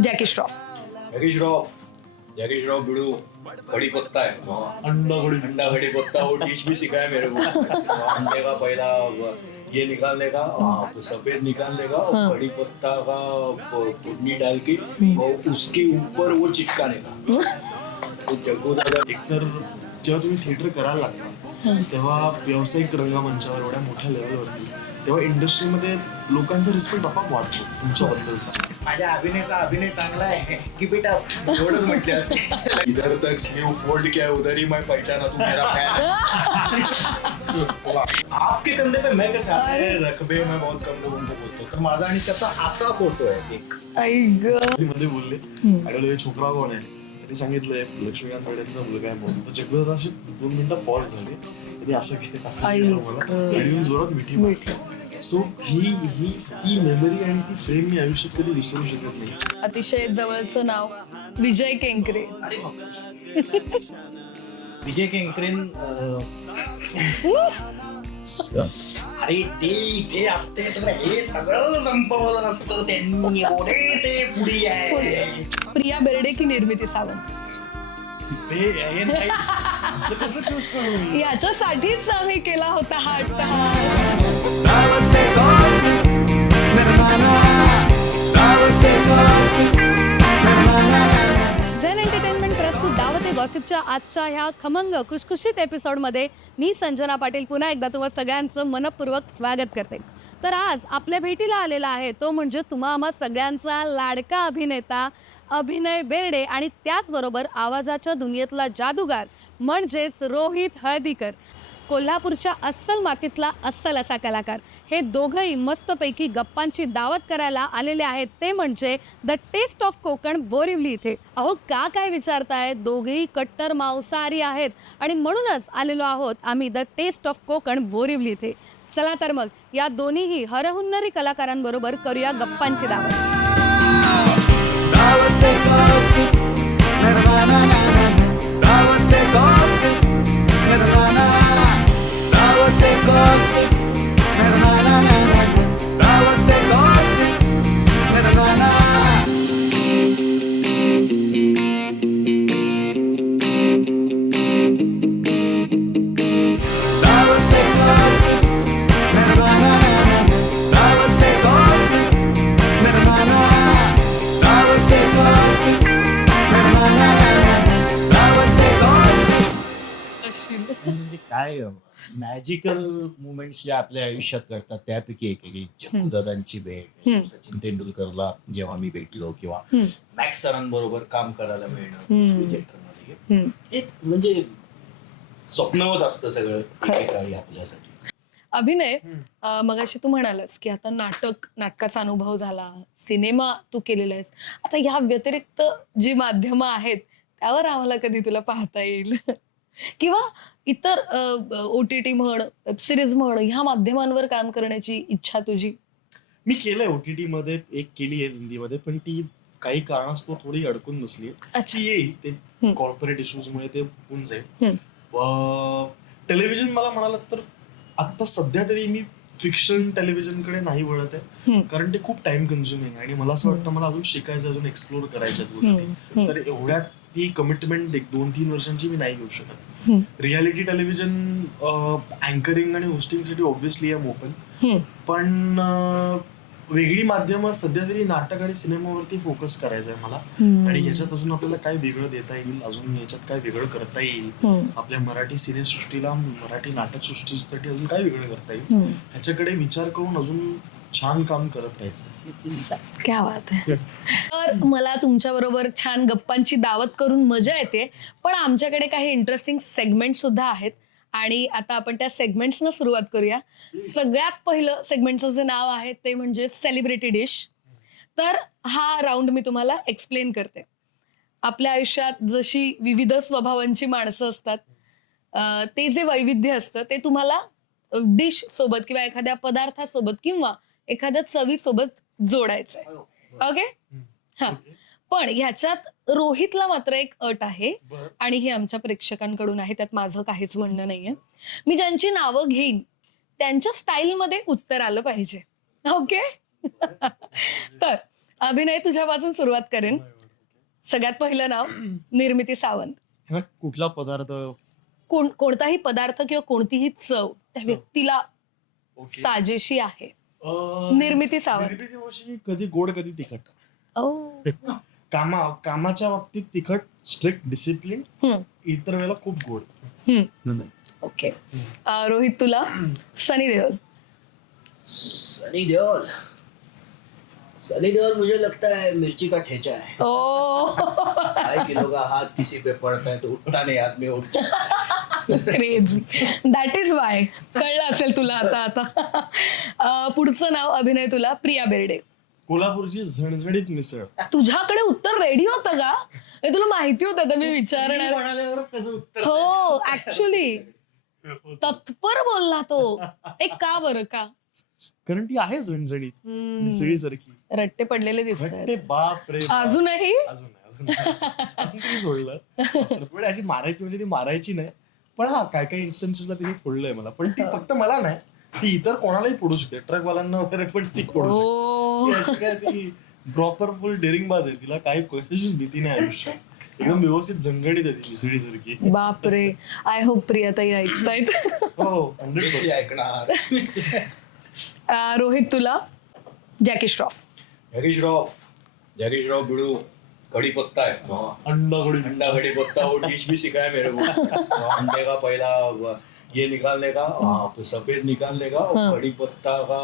Jackie Shroff. जैकी श्रॉफ बिड़ू कड़ी पत्ता है, अंडा कड़ी पत्ता, वो डिश भी सिखाया मेरे को। अंडे का पहला ये निकालने का, सफेद निकालने का, और कड़ी पत्ता का भुनी डाल के और उसके ऊपर वो चिपकाने का। तो जग्गू दादा एकतर जेव्हा तुम्ही थिएटर करायला लागता तेव्हा व्यावसायिक रंगमंचावर एवढ्या मोठ्या लेवलवरती तेव्हा इंडस्ट्रीमध्ये लोकांचा रिस्पेक्ट आपोआप वाढतो तुमच्याबद्दलचा. माझ्या अभिनय चांगला आहे की बेटा एवढंच म्हटले असते. इधर तक स्लीव फोल्ड किया उधर ही मैं पहचाना तू मेरा फैन. आपके कंधे पे मैं कैसे आपके रकबे मैं बहुत कम लोगों को बोलतो. तर माझा आणि त्याचा असा फोटो आहे एक. मध्ये बोलले आडवले छोकरा कोण आहे त्यांनी सांगितलंय लक्ष्मीकांत बेर्डेंचा मुलगा आहे म्हणून. तर जग्गू दादा असे 2 मिनिटं पॉज झाले आणि असं केलं मला आणि जोरात मिठी मारली. सो ही ती मेमरी आणि ती फ्रेम मी आयुष्यात कधी विसरू शकत नाही. अतिशय जवळचं नाव विजय केंकरे. विजय केंकरेन अरे ते इथे असते तर हे सगळं संपवलं नसतं त्यांनी. एवढे ते पुढे आहे. प्रिया बेर्डे की निर्मिती सावंत. याच्यासाठीच आम्ही केला होता हा अट्टहास. झेन एंटरटेनमेंट प्रस्तुत दावते गॉसिपच्या आजच्या ह्या खमंग खुशखुशीत एपिसोडमध्ये मी संजना पाटील पुन्हा एकदा तुम्हा सगळ्यांचं मनपूर्वक स्वागत करते. तर आज आपल्या भेटीला आलेला आहे तो म्हणजे तुम्हा आम्हा सगळ्यांचा लाडका अभिनेता अभिनय बेर्डे आणि त्याचबरोबर आवाजाच्या दुनियेतला जादूगार म्हणजेच रोहित हळदीकर. कोल्हापूरच्या अस्सल मातीतला अस्सल असा कलाकार. हे दोघंही मस्तपैकी गप्पांची दावत करायला आलेले आहेत ते म्हणजे the taste of Konkan Borivali इथे. अहो का काय विचारताय, दोघेही कट्टर मांसाहारी आहेत आणि म्हणूनच आलेलो आहोत आम्ही the taste of Konkan Borivali इथे. चला तर मग या दोन्हीही हरहुन्नरी कलाकारांबरोबर करूया गप्पांची दावत. म्हणजे काय मॅजिकल मुवमेंट्स ज्या आपल्या आयुष्यात घडतात त्यापैकी एक आहे जग्गू दादांची भेट. सचिन तेंडुलकरला जेव्हा मी भेटलो किंवा मॅक्स सरांबरोबर काम करायला मिळणं थिएटरमध्ये एक म्हणजे स्वप्नवत असतं सगळं एकेकाळी आपल्यासाठी. अभिनय, मगाशी तू म्हणालास की आता नाटकाचा अनुभव झाला, सिनेमा तू केलेला आहेस, आता या व्यतिरिक्त जी माध्यमं आहेत त्यावर आम्हाला कधी तुला पाहता येईल किंवा इतर OTT म्हण, वेब सिरीज म्हण, ह्या माध्यमांवर काम करण्याची इच्छा तुझी? मी केलंय OTT मध्ये एक केली आहे हिंदीमध्ये, पण ती काही कारणास्तव थोडी अडकून बसली. ती येईल, ते कॉर्पोरेट इश्यूजमुळे ते होऊन जाईल. टेलिव्हिजन मला म्हणालात तर आता सध्या तरी मी फिक्शन टेलिव्हिजनकडे नाही वळत आहे, कारण ते खूप टाइम कन्झ्युमिंग आणि मला असं वाटतं मला अजून शिकायचं, अजून एक्सप्लोर करायच्या गोष्टी. तर एवढ्यात ती कमिटमेंट 1-2-3 वर्षांची मी नाही घेऊ शकत. रियालिटी टेलिव्हिजन अँकरिंग आणि होस्टिंगसाठी ऑब्व्हियसली आय एम ओपन, पण वेगळी माध्यमं सध्या तरी नाटक आणि सिनेमावरती फोकस करायचा आहे मला. आणि याच्यात अजून आपल्याला काय वेगळं देता येईल, अजून याच्यात काय वेगळं करता येईल, आपल्या मराठी सिनेसृष्टीला, मराठी नाटक सृष्टीसाठी अजून काय वेगळं करता येईल ह्याच्याकडे विचार करून अजून छान काम करत राहायचं. क्या बात आहे. तर मला तुमच्या बरोबर छान गप्पांची दावत करून मजा येते, पण आमच्याकडे काही इंटरेस्टिंग सेगमेंट सुद्धा आहेत आणि आता आपण त्या सेगमेंट्सना सुरुवात करूया. सगळ्यात पहिलं सेगमेंटचं जे नाव आहे ते म्हणजे सेलिब्रिटी डिश. तर हा राऊंड मी तुम्हाला एक्सप्लेन करते. आपल्या आयुष्यात जशी विविध स्वभावांची माणसं असतात, ते जे वैविध्य असतं ते तुम्हाला डिश सोबत किंवा एखाद्या पदार्थासोबत किंवा एखाद्या चवीसोबत जोडायचं आहे. ओके, हा. पण ह्याच्यात रोहितला मात्र एक अट आहे आणि हे आमच्या प्रेक्षकांकडून आहे, त्यात माझं काहीच म्हणणं नाहीये. मी ज्यांची नावं घेईन त्यांच्या स्टाईलमध्ये उत्तर आलं पाहिजे. ओके तर अभिनय तुझ्यापासून सुरुवात करेन. सगळ्यात पहिलं नाव निर्मिती सावंत. ह्याला कुठला पदार्थ? कोणताही पदार्थ किंवा कोणतीही चव त्या व्यक्तीला ओके. साजेशी आहे. निर्मिती सावंत. निर्मिती मावशी कधी गोड कधी तिखट. ओ. कामाच्या बाबतीत तिखट, स्ट्रिक्ट डिसिप्लिन. हम्म. इतर वेळेला खूप गोड. हम्म. ओके. रोहित तुला? सनी देओल. सनी देओल मुझे लगता है मिर्ची का ठेचा है. ओ. 2 किलो का हाथ किसी पे पड़ता है तो उठता नहीं, आदमी उठता. क्रेझी. That is why. कळलं असेल तुला आता. पुढचं नाव अभिनय तुला? प्रिया बेर्डे. कोल्हापूरची झणझणीत मिसळ. तुझ्याकडे उत्तर रेडी होतं का? हे तुला माहिती होतं तर मी मी विचारणार. म्हणाल्यावरच त्याचं उत्तर हो ऍक्च्युली तत्पर बोलला तो. एक का बरं का? कारण ती आहे झणझणीत मिसळीसारखी. रट्टे पडलेले दिसतात ते बाप रे बाप. अजूनही. अजून तरी सोडलं. पण अशी मारायची म्हणजे ती मारायची नाही, पण हा काय काय इन्स्टन्सेसला तिने फोडलंय मला. पण ती फक्त मला नाही, ती इतर कोणालाही फोडू शकते, ट्रकवाल्यांना वगैरे पण ती फोडू ओ. शकते. ती अशी काय ती प्रॉपर फुल डेअरिंग बाज आहे. तिला काही कशाचीच भीती नाही आयुष्यात. एकदम व्यवस्थित झणझणीत आहे ती मिसळीसारखी. बापरे. आय होप प्रियाताई ऐकतायत. हो मी 100%. ऐकणार. रोहित तुला? जॅकी श्रॉफ. जॅकी श्रॉफ बिडू कड़ी पत्ता है. अंडा कड़ी पत्ता, वो डिश भी सिखाया मेरे को. अंडे का पहला ये निकालने का, सफेद निकालने का, और कड़ी पत्ता का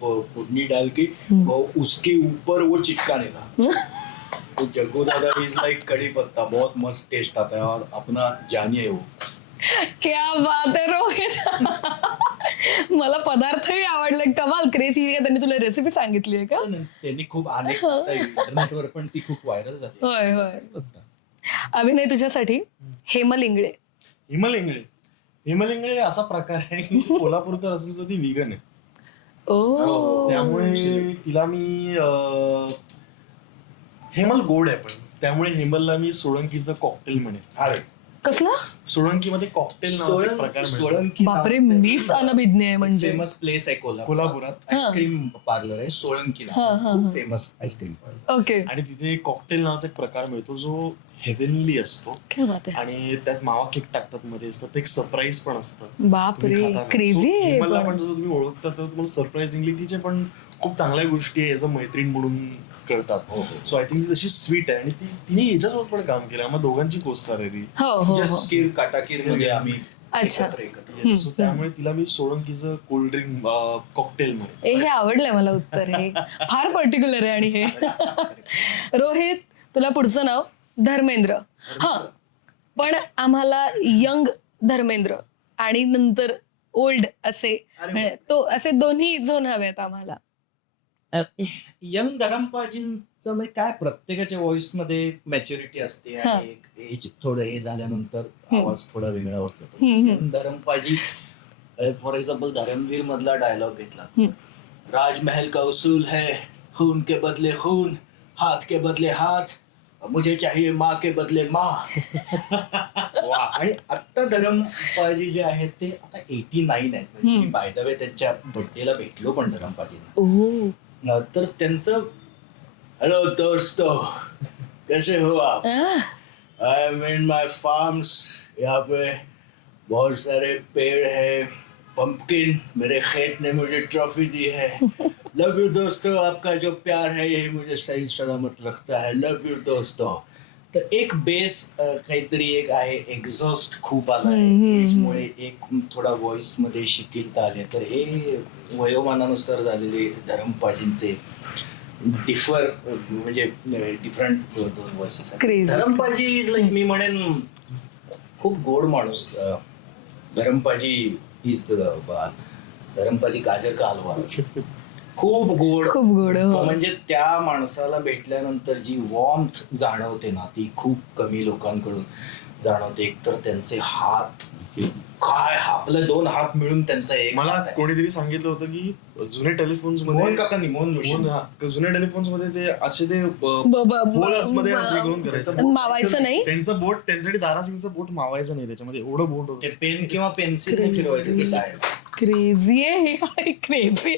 फुडनी डाल के उसके ऊपर वो चिपकाने का. तो जग्गू दादा इज लाइक कड़ी पत्ता, बहुत मस्त टेस्ट आता है और अपना जानिए वो. क्या बात आहे रोहित. मला पदार्थही आवडले. कमाल. क्रेझी. त्यांनी तुला रेसिपी सांगितली आहे का? त्यांनी खूप अनेक इंटरनेटवर पण ती खूप व्हायरल झाली. होय होय. अभिनय तुझ्यासाठी? हेमल इंगळे. हिमल इंगळे असा प्रकार आहे की कोल्हापूरकर असून सुद्धा ती व्हिगन आहे. ओ. त्यामुळे तिला मी हेमल गोड आहे, पण त्यामुळे हेमलला मी सोळंकीचं कॉकटेल म्हणेन. अरे कसला? सोळंकीमध्ये कॉकटेल नावाचा एक प्रकार मिळतो. सोळंकी बापरे. मीच अनभिज्ञ आहे म्हणजे. फेमस प्लेस आहे कोल्हापुरात. आईस्क्रीम पार्लर आहे सोळंकीला. खूप फेमस आईस्क्रीम पार्लर. ओके. आणि तिथे कॉकटेल नावाचा एक प्रकार मिळतो जो हेव्हनली असतो. क्या बात आहे. आणि त्यात मावा केक टाकतात मध्ये असतात. एक सरप्राईज पण असतं. बापरे. क्रेझी आहे. मला पण जर तुम्ही ओळखता तर तुम्हाला सरप्राइझिंगली तिचे पण खूप चांगल्या गोष्टी आहे याचं मैत्रीण म्हणून कळतात. सो आय थिंक ती तशी स्वीट आहे आणि तिने याच्यासोबत पण काम केलं. आम्हाला दोघांची कोस्टार आहे ती. हो हो हो. जस्ट कीर काटाकीर मध्ये आम्ही अच्छा. एकत्र. सो त्यामुळे तिला मी सोळंकीचं कोल्ड ड्रिंक कॉकटेल म्हणेन. हे आवडलंय मला उत्तर. हे फार पर्टिक्युलर आहे. आणि हे रोहित तुला पुढचं नाव? धर्मेंद्र. हा, पण आम्हाला यंग धर्मेंद्र आणि नंतर ओल्ड असे असे दोन्ही झोन हवेत आम्हाला. यंग धरमपाजींचं म्हणजे काय, प्रत्येकाच्या व्हॉइस मध्ये मॅच्युरिटी असते आणि एक एज थोडं हे झाल्यानंतर आवाज थोडा वेगळा होतो. यंग धरमपाजी फॉर एक्झाम्पल धर्मवीर मधला डायलॉग घेतला, राजमहल का उसूल है खून के बदले खून, हाथ के बदले हाथ, मुझे चाहिए माँ के बदले माँ. आणि आता धरमपाजी जे आहेत ते आता 89 आहेत. म्हणजे मी बाय द वे त्यांच्या बर्थडेला भेटलो पण धरमपाजींना. तर त्यांचं हेलो दोस्तों कैसे हो आप, I am in my farms, यहाँ पे बहुत सारे पेड़ है, पंपकिन, मेरे खेत ने मुझे ट्रॉफी दी है. लव यू दोस्तों, आपका जो प्यार है यही मुझे सही सलामत रखता है. लव यू दोस्तों. तर एक बेस काहीतरी एक आहे, एक्झॉस्ट खूप आला आहे, एक थोडा व्हॉइस मध्ये शिथिलता आली. तर हे वयोमानानुसार झालेले धरमपाजींचे डिफर म्हणजे डिफरंट दोन व्हॉइसेस आहेत. धरमपाजी इज लाईक, मी म्हणेन खूप गोड माणूस. धरमपाजी इज धरमपाजी गाजर का हलवा, खूप गोड. म्हणजे त्या माणसाला भेटल्यानंतर जी वॉर्मथ जाणवते ना, ती खूप कमी लोकांकडून जाणवते. एकतर त्यांचे हात काय, आपले 2 हात मिळून त्यांचा एक. मला कोणीतरी सांगितलं होतं की जुने टेलिफोन्स मध्ये, जुन्या टेलिफोन्स मध्ये ते असे ते होल्स मध्ये करून करायचं, मावायचं नाही. त्यांचं बोट, त्यांच्यासाठी दारासिंगचं बोट मावायचं नाही त्याच्यामध्ये, एवढं बोट होतं. पेन किंवा पेन्सिल फिरवायचं. क्रेझी आहे crazy.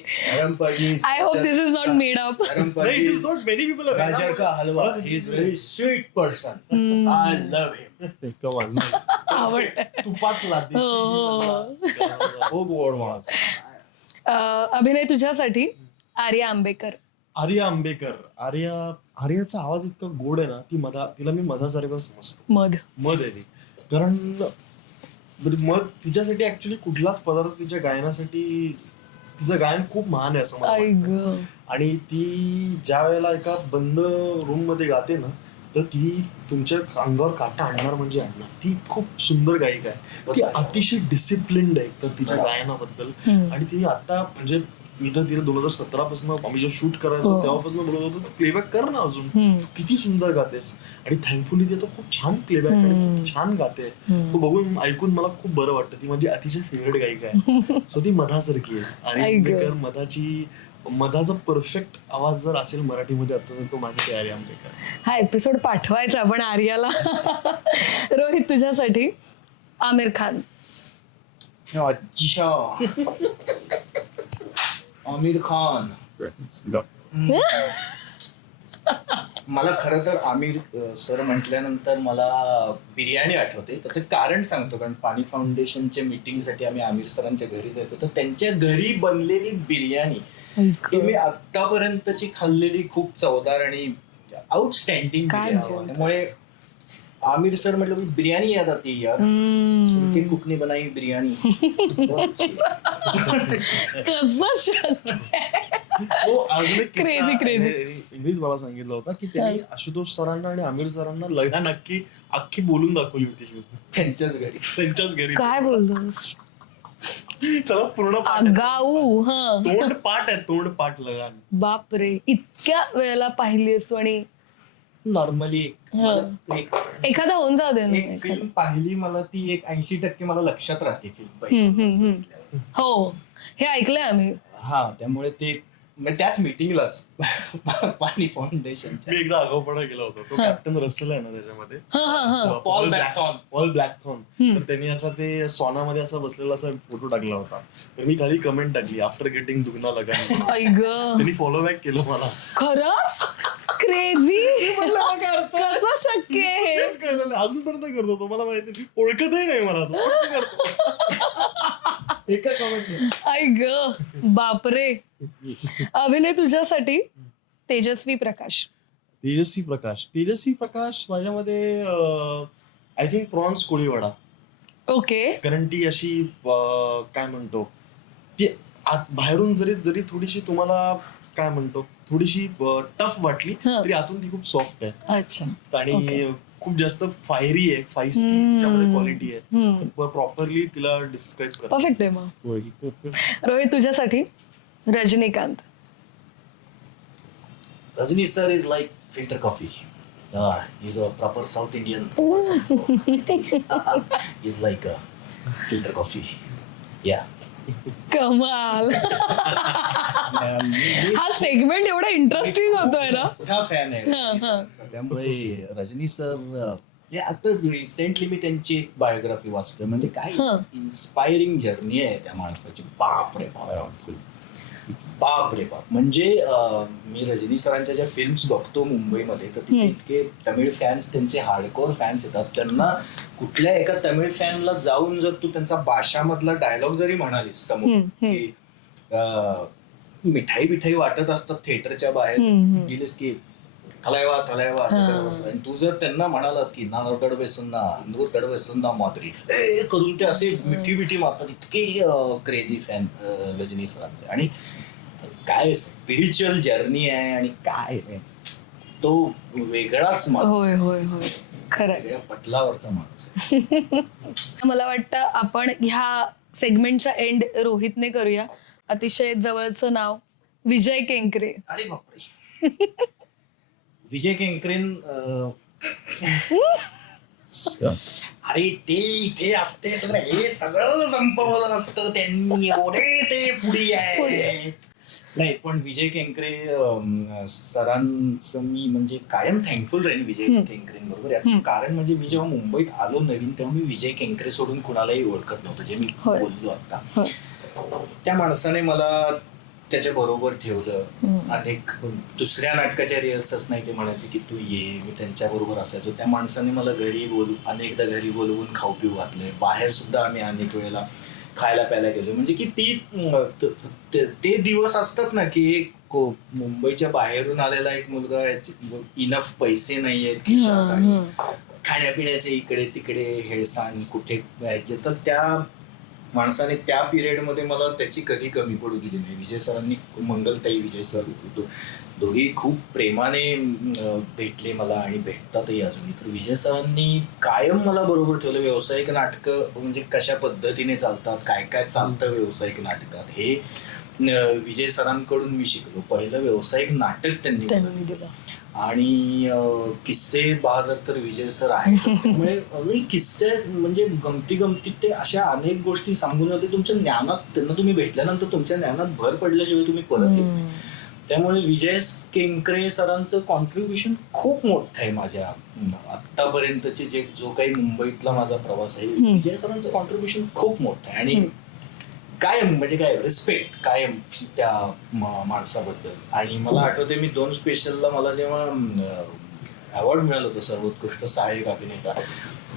I hope this is not made up. नाही, it is not many people are- गाजर का हलवा, he is very sweet person. I love him. Come on, nice. आवडतं. तुपातला देसी घी. खूप गोड माणूस. अभिनय तुझ्यासाठी आर्या आंबेकर. आर्या आंबेकर. आर्याचा आवाज इतका गोड आहे ना, तिला मी मधासारखं समजतो. मध आहे ती. कारण मध तिच्यासाठी ऍक्च्युली कुठलाच पदार्थ तिच्या गायनासाठी, तिचं गायन खूप महान आहे असं मला वाटतं. आणि ती ज्या वेळेला एका बंद रूम मध्ये गाते ना, तर ती तुमच्या अंगावर काटा आणणार म्हणजे आणणार. ती खूप सुंदर गायिका आहे. ती अतिशय डिसिप्लिन्ड आहे तर तिच्या गायनाबद्दल. आणि ती आता म्हणजे मी तर तिला 2017 पासून आम्ही जो शूट करायचो तेव्हापासून बोलत होतो प्लेबॅक कर ना अजून, किती सुंदर गातेस. आणि थँकफुली ती आता खूप छान प्लेबॅक आणि खूप छान गाते. तो बघून ऐकून मला खूप बरं वाटतं. ती माझी अतिशय फेवरेट गायिका आहे. सो ती मधासारखी आहे. आर्या आंबेकर मधाचा परफेक्ट आवाज जर असेल मराठीमध्ये आता तर तो माझी आर्या आंबेकर. हा एपिसोड पाठवायचा आपण आर्याला. रोहित तुझ्यासाठी आमिर खान. अच्छा, आमिर खान. मला खरं तर आमिर सर म्हटल्यानंतर मला बिर्याणी आठवते. त्याचं कारण सांगतो, कारण पाणी फाउंडेशनच्या मीटिंगसाठी आम्ही आमिर सरांच्या घरी जायचो, तर त्यांच्या घरी बनलेली बिर्याणी ही मी आतापर्यंतची खाल्लेली खूप चवदार आणि आउटस्टँडिंग बिर्याणी. त्यामुळे आमिर सर म्हटलं की बिर्याणी याद आती यार, उनके कुक ने बनाई बिर्याणी. कसं शक्य. हो, अजून एक किस्सा Crazy. इंग्लिश मला सांगितलं होतं की त्यांनी आशुतोष सरांना आणि आमिर सरांना लगान अख्खी बोलून दाखवली होती त्यांच्याच घरी. काय बोलतोस. त्याला पूर्ण आगाऊ. तोंड पाठ लगान. बापरे, इतक्या वेळेला पाहिली असतो. आणि नॉर्मली एखादा होऊन जाऊ दे एक फिल्म पाहिली, मला ती एक 80% मला लक्षात राहते फिल्म. हो, हे ऐकलंय आम्ही. हा, त्यामुळे ते त्याच मीटिंगलाच पाणी फाउंडेशन मी एकदा आगाऊपणा केला होता. तो कॅप्टन रसल आहे ना त्याच्यामध्ये, पॉल ब्लॅकथॉर्न. तर त्यांनी असा ते सोनामध्ये असा बसलेला असा फोटो टाकला होता. तर मी खाली कमेंट टाकली, आफ्टर गेटिंग दुगना लगान. त्यांनी फॉलो बॅक केलं मला. खरंच क्रेझी. कसं शक्य आहे. अजूनपर्यंत करतो तो, मला माहिती ओळखतही नाही मला तो. एका कमेंट. आई ग बापरे. अभिनय तुझ्यासाठी तेजस्वी प्रकाश. तेजस्वी प्रकाश माझ्यामध्ये I think prawns Koliwada. Okay. कारण ती अशी काय म्हणतो, ती बाहेरून जरी थोडीशी तुम्हाला काय म्हणतो थोडीशी टफ वाटली तरी आतून ती खूप सॉफ्ट आहे. अच्छा. आणि खूप जास्त फायरी आहे, फाईस्टी क्वालिटी आहे. प्रॉपरली तिला डिस्क्राईब कर. परफेक्ट आहे मग. रोहित तुझ्यासाठी Rajinikanth. Rajni sir is like filter coffee. He's a proper South Indian. He's like a filter coffee. Yeah. कमाल. हा सेगमेंट एवढा इंटरेस्टिंग होतोय ना. मोठा फॅन आहे त्यामुळे रजनी सर. आता रिसेंटली मी त्यांची एक बायोग्राफी वाचतोय. म्हणजे काय इन्स्पायरिंग जर्नी आहे त्या माणसाची. बाप रे बाप. म्हणजे मी रजनी सरांच्या ज्या फिल्म्स बघतो मुंबईमध्ये, तर तिथे इतके तमिळ फॅन्स, त्यांचे हार्डकोर फॅन्स येतात. त्यांना कुठल्या एका तमिळ फॅनला जाऊन जर तू त्यांचा भाषामधला डायलॉग जरी म्हणालीस समोर की मिठाई वाटत असतात थिएटरच्या बाहेर, गेलीस की थलायवा असं करत असतात. आणि तू जर त्यांना म्हणालास की नूर तडवे सुन्ना माधुरी करून ते असे मिठी मारतात. इतके क्रेझी फॅन रजनी सरांचे. आणि काय स्पिरिच्युअल जर्नी आहे. आणि काय तो वेगळाच माणूस. होय खरं पटलावरचा माणूस आहे. मला वाटतं आपण ह्या सेगमेंटच्या एंड रोहितने करूया. अतिशय जवळचं नाव विजय केंकरे. अरे बापरे. विजय केंकरेन. अरे ते इथे असते तर हे सगळं संपवलं नसतं त्यांनी. एवढे ते पुढे आहे. नाही, पण विजय केंकरे सरांचं मी म्हणजे कायम थँकफुल राहील विजय केंकरेंबरोबर. याचं कारण म्हणजे मी जेव्हा मुंबईत आलो नवीन, तेव्हा मी विजय केंकरे सोडून कुणालाही ओळखत नव्हतं, जे मी बोललो आता. त्या माणसाने मला त्याच्या बरोबर ठेवलं. अनेक दुसऱ्या नाटकाच्या रिहर्सल्स नाही, ते म्हणायचे की तू ये, मी त्यांच्या बरोबर असायचो. त्या माणसाने मला अनेकदा घरी बोलवून खाऊ पिऊ घातलंय. बाहेर सुद्धा आम्ही अनेक वेळेला खायला प्यायला गेलो. म्हणजे की ते दिवस असतात ना की एक मुंबईच्या बाहेरून आलेला एक मुलगा, इनफ पैसे नाही आहेत खिशात आणि खाण्यापिण्याचे इकडे तिकडे हेळसाण कुठे पाहिजे, तर त्या माणसाने त्या पिरियडमध्ये मला त्याची कधी कमी पडू दिली नाही. विजय सरांनी, मंगलताई विजय सर, दोघी खूप प्रेमाने भेटले मला आणि भेटतातही अजूनही. तर विजय सरांनी कायम मला बरोबर ठेवलं. व्यावसायिक नाटकं म्हणजे कशा पद्धतीने चालतात, काय काय चालतं व्यावसायिक नाटकात, हे विजय सरांकडून मी शिकलो. पहिलं व्यावसायिक नाटक त्यांनी दिलं. आणि किस्से बहादर तर विजय सर आहेत. त्यामुळे किस्से म्हणजे गमती ते अशा अनेक गोष्टी सांगून जाते. तुमच्या ज्ञानात, त्यांना तुम्ही भेटल्यानंतर तुमच्या ज्ञानात भर पडल्याशिवाय तुम्ही परत येत नाही. त्यामुळे विजय केंकरे सरांचं कॉन्ट्रीब्युशन खूप मोठं आहे माझ्या आतापर्यंतचे जो काही मुंबईतला माझा प्रवास आहे. विजय सरांचं कॉन्ट्रीब्युशन खूप मोठं आहे आणि कायम म्हणजे काय रिस्पेक्ट कायम त्या माणसाबद्दल. आणि मला आठवते मी 2 स्पेशलला मला जेव्हा अवॉर्ड मिळालं होतं सर्वोत्कृष्ट सहाय्यक अभिनेता,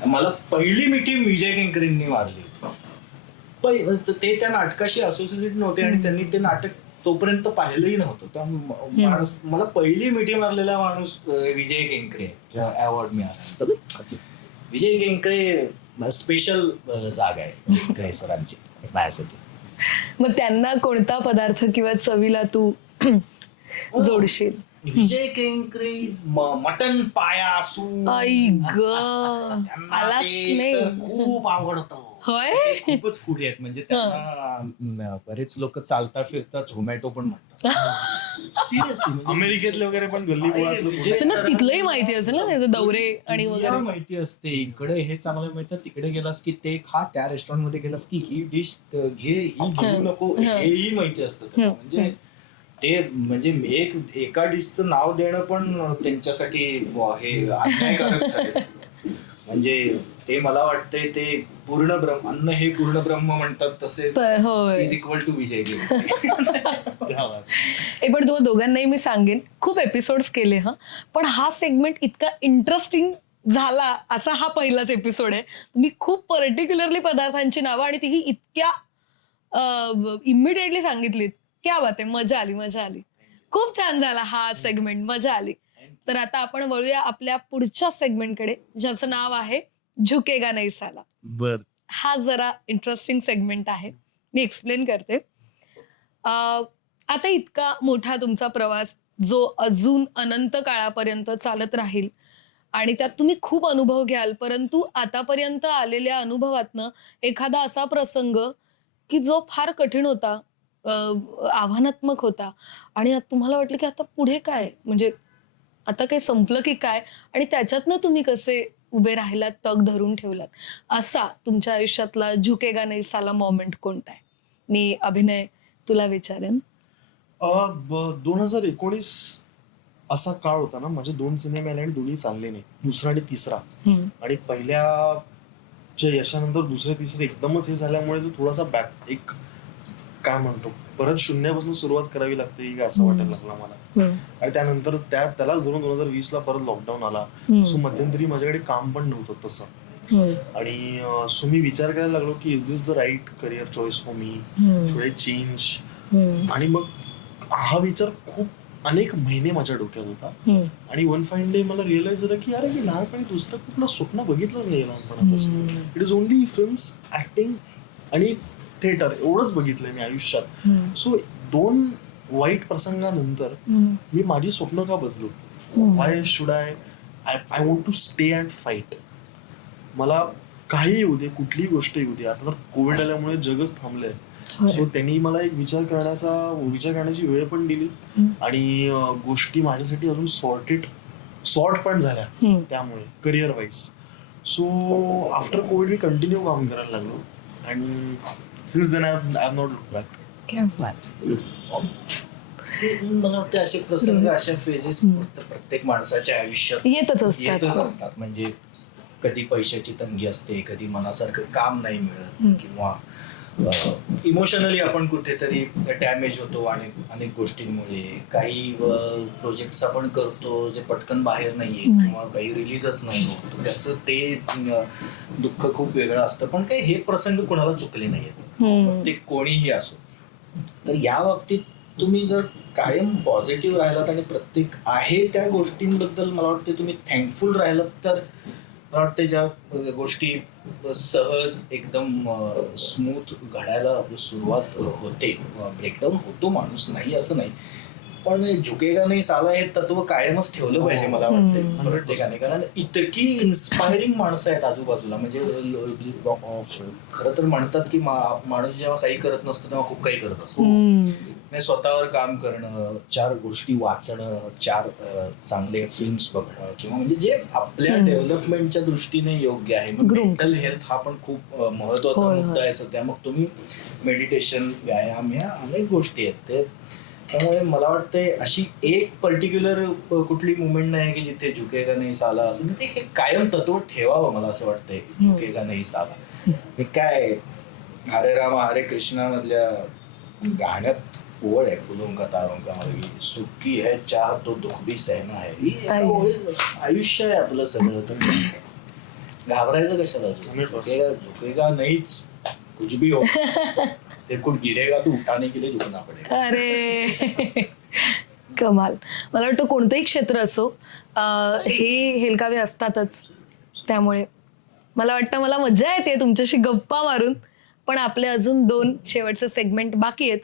मला पहिली मिठी विजय केंकरेंनी मारली होती. ते त्या नाटकाशी असोसिएटेड नव्हते आणि त्यांनी ते नाटक तोपर्यंत पाहिलंही नव्हतं. मला पहिली मिठी मारलेला माणूस विजय केंकरे, अवॉर्ड मिळाला. विजय केंकरे स्पेशल जागा आहे केंकरे सरांची माझ्यासाठी. मग त्यांना कोणता पदार्थ किंवा चवीला तू जोडशील? विजय केंकरे मटन पाया सूप खूप आवडतं. खूपच फूडी आहेत. म्हणजे त्यांना बरेच लोक चालता फिरता झोमॅटो पण म्हणतात. सिरियसली अमेरिकेतले वगैरे पण गल्ली तिथलंही माहिती असेल ना, दौरे आणि वगैरे माहिती असते. इकडे हे चांगलं मिळतं, तिकडे गेलास की ते खा, त्या रेस्टॉरंट मध्ये गेलास की ही डिश घे, ही घेऊ नको, हेही माहिती असतं. म्हणजे ते म्हणजे एका डिशचं नाव देणं पण त्यांच्यासाठी हे अन्यायकारक ठरेल. म्हणजे ते मला वाटतंय ते पूर्ण ब्रह्म, अन्न हे पूर्ण ब्रह्म म्हणतात तसे इज इक्वल टू विजय पण तुम्हा दोघांनाही मी सांगेन, खूप एपिसोड्स केले पण हा सेगमेंट इतका इंटरेस्टिंग झाला असा हा पहिलाच एपिसोड आहे. तुम्ही खूप पर्टिक्युलरली पदार्थांची नावं आणि तीही इतक्या इमिडिएटली सांगितलीत. क्या बात आहे, मजा आली. खूप छान झाला हा सेगमेंट, मजा आली. तर आता आपण वळूया आपल्या पुढच्या सेगमेंटकडे, ज्याचं नाव आहे झुकेगा नहीं साला. हा जरा इंटरेस्टिंग सेगमेंट आहे, मी एक्सप्लेन करते. आता इतका मोठा तुमचा प्रवास जो अजून अनंत काळापर्यंत चालत राहील आणि त्यात तुम्ही खूप अनुभव घ्याल, परंतु आतापर्यंत आलेल्या अनुभवातनं एखादा असा प्रसंग की जो फार कठीण होता, आव्हानात्मक होता आणि तुम्हाला वाटलं की आता पुढे काय, म्हणजे आता काही संपलं की काय, आणि त्याच्यातनं तुम्ही कसे उभे राहिलात, तग धरून ठेवलात, असा तुमच्या आयुष्यातला झुकेगा नहीं साला मोमेंट कोणता आहे? मी अभिनय तुला विचारेन. 2019 असा काळ होता ना, माझे 2 सिनेमे आले आणि दोन्ही चालले नाही, दुसरा आणि तिसरा. आणि पहिल्याच्या यशानंतर दुसरे तिसरे एकदमच हे झाल्यामुळे तो थोडासा बॅक, एक काय म्हणतो, परत शून्यापासून सुरुवात करावी लागते असं वाटायला लागलं मला. आणि त्यानंतर त्यालाच धरून 2020 ला परत लॉकडाऊन आला. सो मध्यंतरी माझ्याकडे काम पण नव्हतं तसं. आणि सो मी विचार करायला लागलो की is this the right career choice for me, should I change. आणि मग हा विचार खूप अनेक महिने माझ्या डोक्यात होता. आणि वन फाईन डे मला रिअलाइज झालं की अरे मी लहानपणी दुसरं कुठलं स्वप्न बघितलंच नाही लहानपणापासून. It is only films, acting आणि थिएटर, एवढंच बघितलंय मी आयुष्यात. सो 2 वाईट प्रसंगानंतर मी माझी स्वप्न का बदलू? Why should I want to stay and fight. मला काही येऊ दे, कुठलीही गोष्ट येऊ दे. आता तर कोविड आल्यामुळे जगच थांबलंय. सो त्यांनी मला एक विचार करण्याची वेळ पण दिली आणि गोष्टी माझ्यासाठी अजून सॉर्ट पण झाल्या त्यामुळे career wise. So after covid मी कंटिन्यू काम करायला लागलो and since then I have not looked back. मला वाटतं असे प्रसंग, अशा फेजेस प्रत्येक माणसाच्या आयुष्यात येतच असतात. म्हणजे कधी पैशाची तंगी असते, कधी मनासारखं काम नाही मिळत, किंवा इमोशनली आपण कुठेतरी डॅमेज होतो आणि अनेक गोष्टींमुळे. काही प्रोजेक्ट्स आपण करतो जे पटकन बाहेर नाहीये किंवा काही रिलीजच नाही होत, त्याचं ते दुःख खूप वेगळं असतं. पण काही हे प्रसंग कोणाला चुकले नाहीयेत, ते कोणीही असो. तर या बाबतीत तुम्ही जर कायम पॉझिटिव्ह राहिलात आणि प्रत्येक आहे त्या गोष्टींबद्दल मला वाटतं तुम्ही थँकफुल राहिलात, तर मला वाटतं ज्या गोष्टी सहज एकदम स्मूथ घडायला सुरुवात होते. ब्रेकडाऊन होतो माणूस, नाही असं नाही, पण झुकेगा नाही साला हे तत्व कायमच ठेवलं पाहिजे मला वाटतं प्रत्येकाने. कारण इतकी इन्स्पायरिंग माणसं आहेत आजूबाजूला. म्हणजे खरं तर म्हणतात की माणूस जेव्हा काही करत नसतो तेव्हा खूप काही करत असतो. स्वतःवर काम करणं, 4 गोष्टी वाचणं, 4 चांगले फिल्म्स बघणं, किंवा म्हणजे जे आपल्या डेव्हलपमेंटच्या दृष्टीने योग्य आहे. मेंटल हेल्थ हा पण खूप महत्वाचा मुद्दा आहे सध्या. मग तुम्ही मेडिटेशन, व्यायाम, ह्या अनेक गोष्टी आहेत. त्यामुळे मला वाटतंय अशी एक पर्टिक्युलर कुठली मुवमेंट नाही की जिथे झुकेगा नाही साला असं. ते हे कायम तत्व ठेवावं मला असं वाटतंय, झुकेगा नाही साला. हे काय हरे राम हरे कृष्णा मधल्या गाण्यात ओळ आहे, फुलों का तारों का मध्ये, सुखी है चाह तो दुख भी सहना है. ही एका ओळीत आयुष्य आहे आपलं सगळं. तर घाबरायचं कशाला? झुकेगा नाहीच, कुछ भी हो, सिर्फ कुछ गिरेगा तो उठाने के लिए झुकना पडेगा. अरे कमाल. मला वाटतं कोणतंही क्षेत्र असो, हे हेलकावे असतातच. त्यामुळे मला वाटतं मला मजा येते तुमच्याशी गप्पा मारून. पण आपले अजून 2 शेवटचे सेगमेंट बाकी आहेत.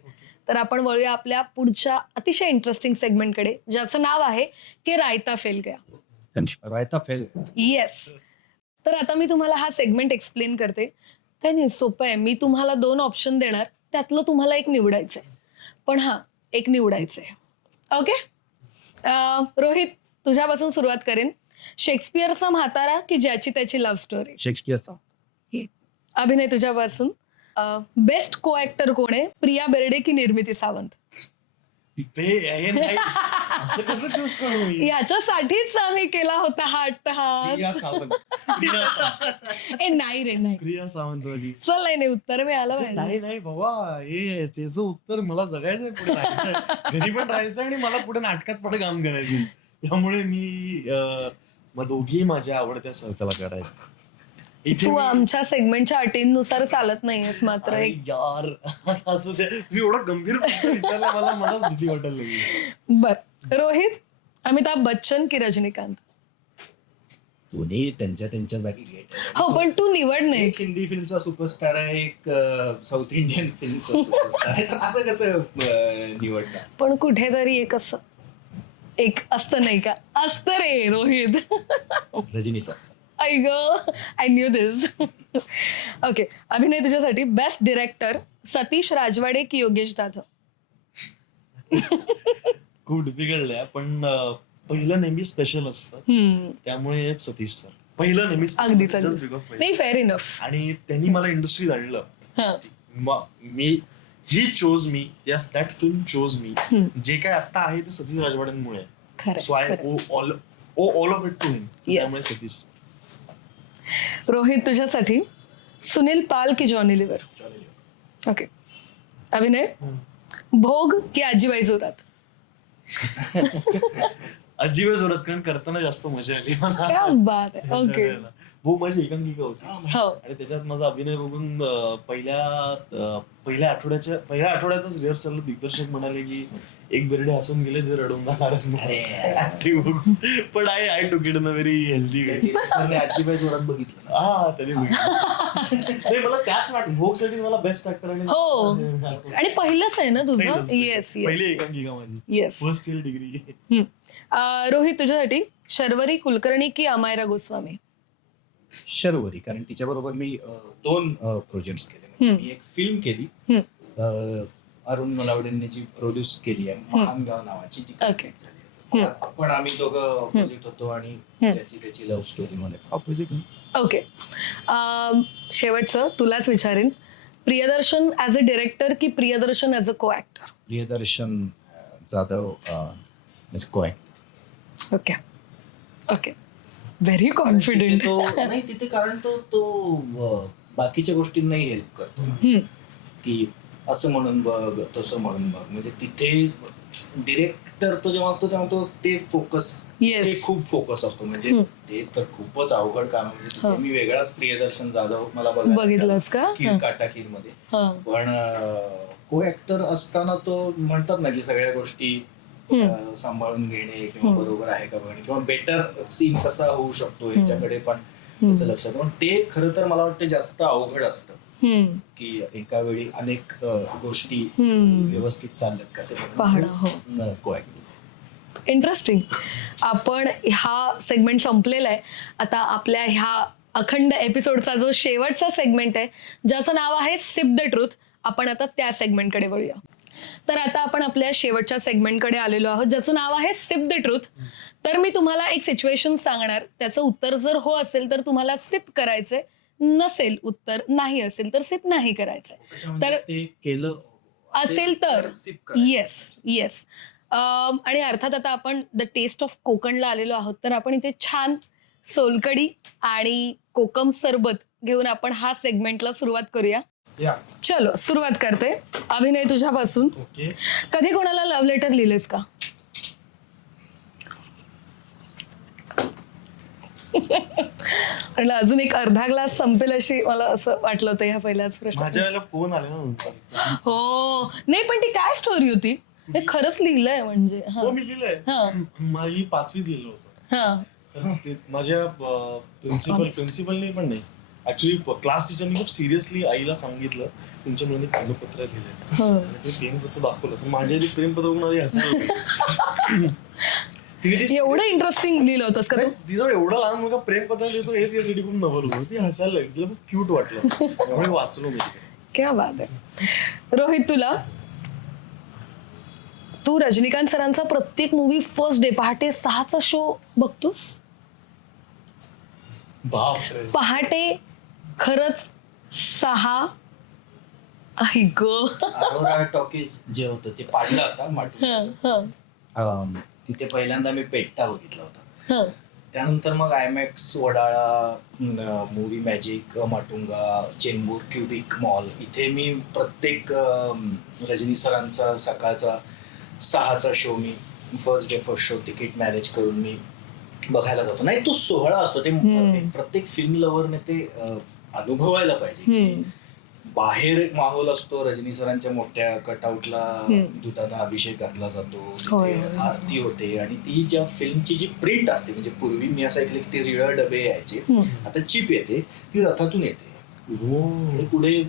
तर आपण वळूया आपल्या पुढच्या अतिशय इंटरेस्टिंग सेगमेंटकडे, ज्याचं नाव आहे की रायता फेल गया. रायता फेल. येस. तर आता मी तुम्हाला हा सेगमेंट एक्सप्लेन करते. काही नाही, सोपं आहे. मी तुम्हाला 2 ऑप्शन देणार, त्यातलं तुम्हाला एक निवडायचंय. पण एक निवडायचंय. ओके. रोहित, तुझ्यापासून सुरुवात करेन. शेक्सपियरचा म्हातारा की ज्याची त्याची लव्ह स्टोरी? शेक्सपियरचा. अभिनय, तुझ्यापासून. बेस्ट को ऍक्टर कोण आहे, प्रिया बेर्डे की निर्मिती सावंत? असं कसं चूज करू मी? याच्यासाठीच आम्ही केला होता हा अट्टहास. प्रिया सावंत. नाही रे, नाही. प्रिया सावंतवाली. चल, नाही उत्तर मिळालं पाहिजे. नाही बाबा, हे त्याचं उत्तर मला जगायचंय, पुढे राहायचंय, घरी पण राहायचं आणि मला पुढे नाटकात पण काम करायचं. त्यामुळे मी मग दोघी माझ्या आवडत्या सहकलाकार आहेत. तू आमच्या सेगमेंटच्या अटींनुसार चालत नाहीयेस मात्र. यार असं ते मी एवढा गंभीर प्रश्न विचारला, मला भीती वाटायला लागली. बर, रोहित, अमिताभ बच्चन की रजनीकांत? दोन्ही त्यांच्या जागी गेट. हो, पण तू निवड नाही. एक हिंदी फिल्मचा सुपरस्टार आहे, एक साऊथ इंडियन फिल्मचा सुपरस्टार आहे. तर असं कसं निवडणार? पण कुठेतरी एक असतं नाही का? असतं रे Rohit. Rajni sir. I knew this. Okay. Abhinay, तुझ्यासाठी बेस्ट डिरेक्टर सतीश राजवाडे की योगेश जाधव? खूप डिफिकल्ट आहे, पण पहिलं नेहमी स्पेशल असतं, त्यामुळे सतीश सर पहिलं नेहमी अगदीच. नाही, फेअर इनफ. आणि त्यांनी मला इंडस्ट्रीत आणलं. मी ही chose me, yes, that film chose me. जे काय आता आहे ते सतीश राजवाड्यांमुळे. So I all of it to him. त्यामुळे सतीश. रोहित, तुझ्यासाठी सुनील पाल की जॉनी लिव्हर? ओके. अभिनय, भोग की आजीबाई जोरात? आजीबाई जोरात, कारण करताना जास्त मजा आली मला. क्या बात आहे. ओके. भोग माझी एकांकिका होती हो. आणि त्याच्यात माझा अभिनय बघून पहिल्या आठवड्यातच रिहर्सल दिग्दर्शक म्हणाले की एक बेर्डे हसून गेले ते रडून जाणार. पण I took it in a very healthy way. आजीबाई जोरात बघितलं. त्यांनी बघितलं. मला त्याच भोग साठी मला बेस्ट ऍक्टर आणि पहिलंच आहे ना तुझं? येस. पहिली एकांकिका माझी. Yes. First year degree. Rohit, तुझ्यासाठी शर्वरी कुलकर्णी की अमायरा गोस्वामी? शर्वरी, कारण तिच्याबरोबर मी 2 प्रोजेक्ट्स केले. मी एक फिल्म केली, अरुण मलावडेंनी जी प्रोड्यूस केली आहे, महानगाव नावाची, जी झाली. पण आम्ही दोघं ऑपोजिट होतो आणि त्याची लव्ह स्टोरी मध्ये ऑपोजिट. ओके. शेवटचं तुलाच विचारेन, प्रियदर्शन ऍज अ डिरेक्टर की प्रियदर्शन ऍज अ को ऍक्टर? प्रियदर्शन जाधव को ऍक्टर. ओके. Very confident. नाही, तिथे कारण तो बाकीच्या गोष्टींनाही हेल्प करतो. की असं म्हणून बघ तसं म्हणून बघ. म्हणजे तिथे डिरेक्टर तो जेव्हा असतो तेव्हा तो ते फोकस ते खूप फोकस असतो. म्हणजे ते तर खूपच अवघड काम आहे. म्हणजे तिथे मी वेगळाच प्रियदर्शन जाधव मला बघितलंस का? काटाकीर मध्ये. पण को ऍक्टर असताना तो म्हणतात ना की सगळ्या गोष्टी सांभाळून घेणे किंवा बरोबर आहे का बघणे किंवा बेटर सीन कसा होऊ शकतो याच्याकडे पण त्याचं लक्षात. पण ते खरं तर मला वाटतं जास्त अवघड असतं की एका वेळी अनेक गोष्टी व्यवस्थित चालल्यात का ते पाहणं. को ऍक्टर. इंटरेस्टिंग. आपण हा सेगमेंट संपलेला आहे. आता आपल्या ह्या अखंड एपिसोडचा जो शेवटचा सेगमेंट आहे ज्याचं नाव आहे सिप द ट्रूथ, आपण आता त्या सेगमेंटकडे वळूया. तर आता आपण आपल्या शेवटच्या सेगमेंटकडे आलेलो आहोत ज्याचं नाव आहे सिप द ट्रूथ. तर मी तुम्हाला एक सिच्युएशन सांगणार, त्याचं उत्तर जर हो असेल तर तुम्हाला सिप करायचंय, नसेल उत्तर नाही असेल तर सिप नाही करायचंय. तर ते केलं असेल तर येस. आणि अर्थात आता आपण द टेस्ट ऑफ कोकणला आलेलो आहोत, तर आपण इथे छान सोलकढी आणि कोकम सरबत घेऊन आपण हा सेगमेंटला सुरुवात करूया. चलो सुरुवात करते. अभिनय तुझ्यापासून. कधी कोणाला लव्ह लेटर लिहिलेस का? म्हटलं अजून एक अर्धा ग्लास संपेल अशी मला असं वाटलं होतं ह्या पहिल्याच प्रश्न. माझ्या वेळेला फोन आले ना. हो नाही, पण ती काय स्टोरी होती? हे खरंच लिहिलंय म्हणजे? मी लिहिलंय. माझी 5वीत लिहिलं होतं. माझ्या प्रिन्सिपलने पण नाही, ऍक्च्युली क्लास टीचरनी खूप सिरियसली आईला सांगितलं तुमच्या मुलांनी प्रेमपत्र लिहिलंय. ते प्रेमपत्र दाखवलं तर माझ्या आधी प्रेमपत्र म्हणून आधी हसायला. एवढं इंटरेस्टिंग लिहिलं होतंस का तू? तिचं एवढा लहान मुलगा प्रेमपत्र लिहितो हेच यासाठी खूप नवल होतं. ती हसायला लागली, तिला खूप क्यूट वाटलं, त्यामुळे वाचलो मी. क्या बात आहे. रोहित तुला? तू रजनीकांत सरांचा प्रत्येक मूवी फर्स्ट डे पहाटे 6चा शो बघतोस? पहाटे खरंच 6? आई गो. टॉकीज जे होतं ते पाडलं आता माटुंग्याचं. तिथे पहिल्यांदा मी पेट्टा बघितला होता. त्यानंतर मग IMAX, Wadala, movie magic, Matunga, Chembur, cubic mall, इथे मी प्रत्येक रजनी सरांचा सकाळचा 6चा शो मी फर्स्ट शो तिकीट मॅनेज करून मी बघायला जातो. नाही तो सोहळा असतो, ते प्रत्येक फिल्म लव्हरने ते अनुभवायला पाहिजे. बाहेर एक माहोल असतो, रजनी सरांच्या मोठ्या कटआउटला दुधाचा अभिषेक घातला जातो, आरती होते आणि ती ज्या फिल्मची जी प्रिंट असते, म्हणजे पूर्वी मी असं ऐकलं की ते रिळ डबे यायचे, आता चिप येते, ती रथातून येते आणि पुढे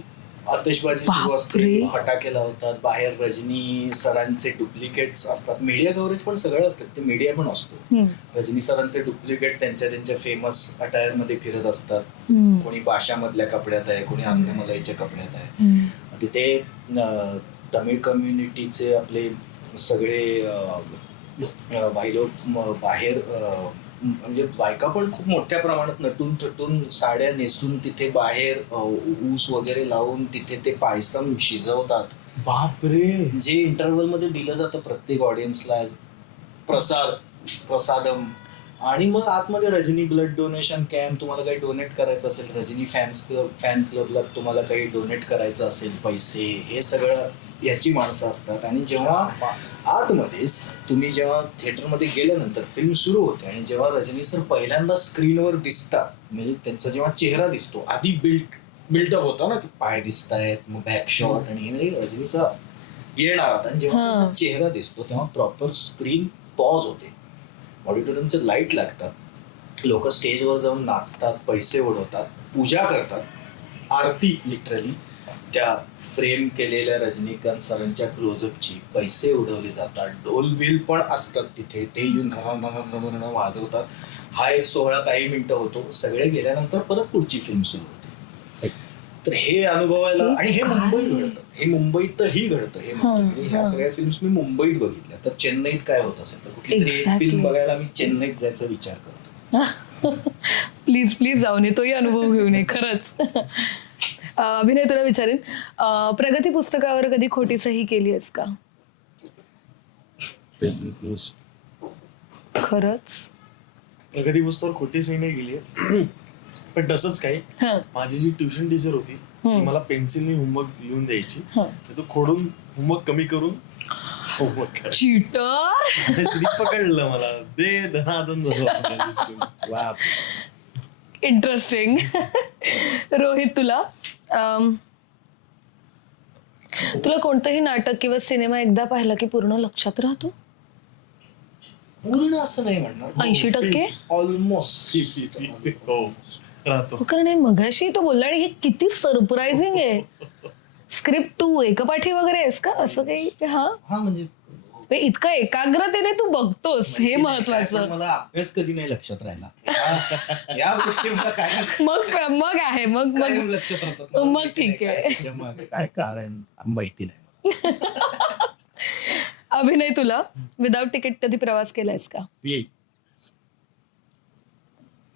आतषबाजी सुरू असते, फटाके लावतात, बाहेर रजनी सरांचे डुप्लिकेट्स असतात, मीडिया कव्हरेज पण सगळं असतात, ते मीडिया पण असतो. रजनी सरांचे डुप्लिकेट त्यांच्या फेमस अटायर मध्ये फिरत असतात. कोणी बाशामधल्या कपड्यात आहे, कोणी अंधमलाईच्या कपड्यात आहे. तिथे तमिळ कम्युनिटीचे आपले सगळे भाई लोक बाहेर, म्हणजे बायका पण खूप मोठ्या प्रमाणात नटून थटून साड्या नेसून तिथे बाहेर ऊस वगैरे लावून तिथे ते पायसम शिजवतात. बापरे. जे इंटरव्हल मध्ये दिलं जातं प्रत्येक ऑडियन्सला प्रसादम. आणि मग आतमध्ये रजनी ब्लड डोनेशन कॅम्प, तुम्हाला काही डोनेट करायचं असेल, रजनी फॅन क्लबला तुम्हाला काही डोनेट करायचं असेल पैसे, हे सगळं याची माणसं असतात. आणि जेव्हा आतमध्ये तुम्ही जेव्हा थिएटरमध्ये गेल्यानंतर फिल्म सुरू होते आणि जेव्हा रजनी सर पहिल्यांदा स्क्रीनवर दिसतात, म्हणजे त्यांचा जेव्हा चेहरा दिसतो, आधी बिल्डअप होता ना की पाय दिसत आहेत, मग बॅक शॉट आणि हे नाही, रजनीचा येणार होता. आणि जेव्हा त्यांचा चेहरा दिसतो तेव्हा प्रॉपर स्क्रीन पॉज होते, ऑडिटोरियमचे लाईट लागतात, लोक स्टेजवर जाऊन नाचतात, पैसे उडवतात, पूजा करतात, आरती लिटरली त्या फ्रेम केलेल्या रजनीकांत सरांच्या क्लोजअपची, पैसे उडवले जातात, ढोल बिल पण असतात तिथे, ते येऊन वाजवतात. हा एक सोहळा काही मिनिटं होतो, सगळे गेल्यानंतर परत पुढची फिल्म सुरू होते. तर हे अनुभवायला, आणि हे मुंबईत घडतं, हे मुंबईतही घडतं. हे ह्या सगळ्या फिल्म्स मी मुंबईत बघितल्या. तर चेन्नईत काय होत असेल तर कुठली तरी फिल्म बघायला मी चेन्नईत जायचा विचार करतो. प्लीज जाऊन ये, तोही अनुभव घेऊन ये खरंच. अभिनय तुला विचारेन, प्रगती पुस्तकावर कधी खोटी सही केली आहेस का? खरंच प्रगती पुस्तकावर खोटी सही नाही केली. पण तसंच काही हा. माझी जी ट्युशन टीचर होती ती मला पेन्सिलने होमवर्क लिहून द्यायची, हा. तो खोडून होमवर्क कमी करून होमवर्क करायची. चीटर. तिने पकडलं मला, दे धनादन झालं. वा. इंटरेस्टिंग. रोहित, तुला तुला कोणतंही नाटक किंवा सिनेमा एकदा पाहिला की पूर्ण लक्षात राहतो? पूर्ण असं नाही म्हणणार, 80%? ऑलमोस्ट. हो राहतो. हो, कारण हे मगाशी तो बोलला आणि हे किती सरप्राइझिंग आहे. स्क्रिप्ट तू एकपाठी वगैरे आहेस का असं काही? हा, हा म्हणजे इतकं एकाग्रतेने तू बघतोस हे पण महत्वाचं. मला अभ्यास कधी नाही लक्षात राहिला. या गोष्टी मला काय मग आहे मग कायम लक्षात राहतात. मग ठीक आहे. त्याच्यामागे काय कारण माहिती नाही. अभिनय, तुला विदाउट तिकीट कधी प्रवास केलायस का?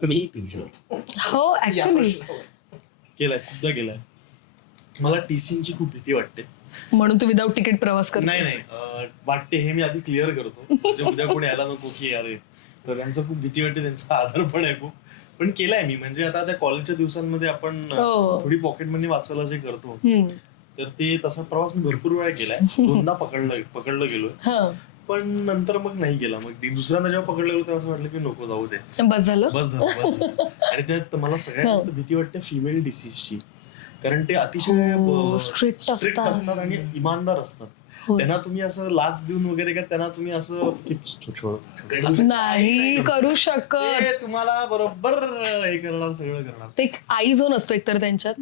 मी पिऊ शकतो. हो, ऍक्च्युली केलाय, खूपदा केलाय. मला टीसीची खूप भीती वाटते. म्हणून तू विदाउट तिकीट प्रवास करतो? नाही वाटते हे मी आधी क्लिअर करतो, म्हणजे उद्या कोणी यायला नको की अरे, तर त्यांचं खूप भीती वाटते, त्यांचा आधार पण आहे खूप. पण केलाय मी, म्हणजे आता त्या कॉलेजच्या दिवसांमध्ये आपण हो. थोडी पॉकेट मनी वाचवायला जे करतो, हम्म. तर ते तसा प्रवास मी भरपूर वेळा केलाय. दोनदा पकडलं गेलोय, हा. पण नंतर मग नाही गेला. मग दुसऱ्यांदा जेव्हा पकडलं गेलो तेव्हा असं वाटलं की नको, जाऊ दे, बस झालं. बस झालं. आणि त्यात मला सगळ्यात जास्त भीती वाटते फिमेल डिसीजची, कारण ते अतिशय हो, strict स्ट्रिक्ट असतात. असतात आणि इमानदार असतात. हो. त्यांना तुम्ही असं लाच देऊन वगैरे का त्यांना तुम्ही असं असं नाही करू शकत. ते तुम्हाला बरोबर हे करणार, सगळं करणार. ते एक आई झोन असतो एकतर त्यांच्यात.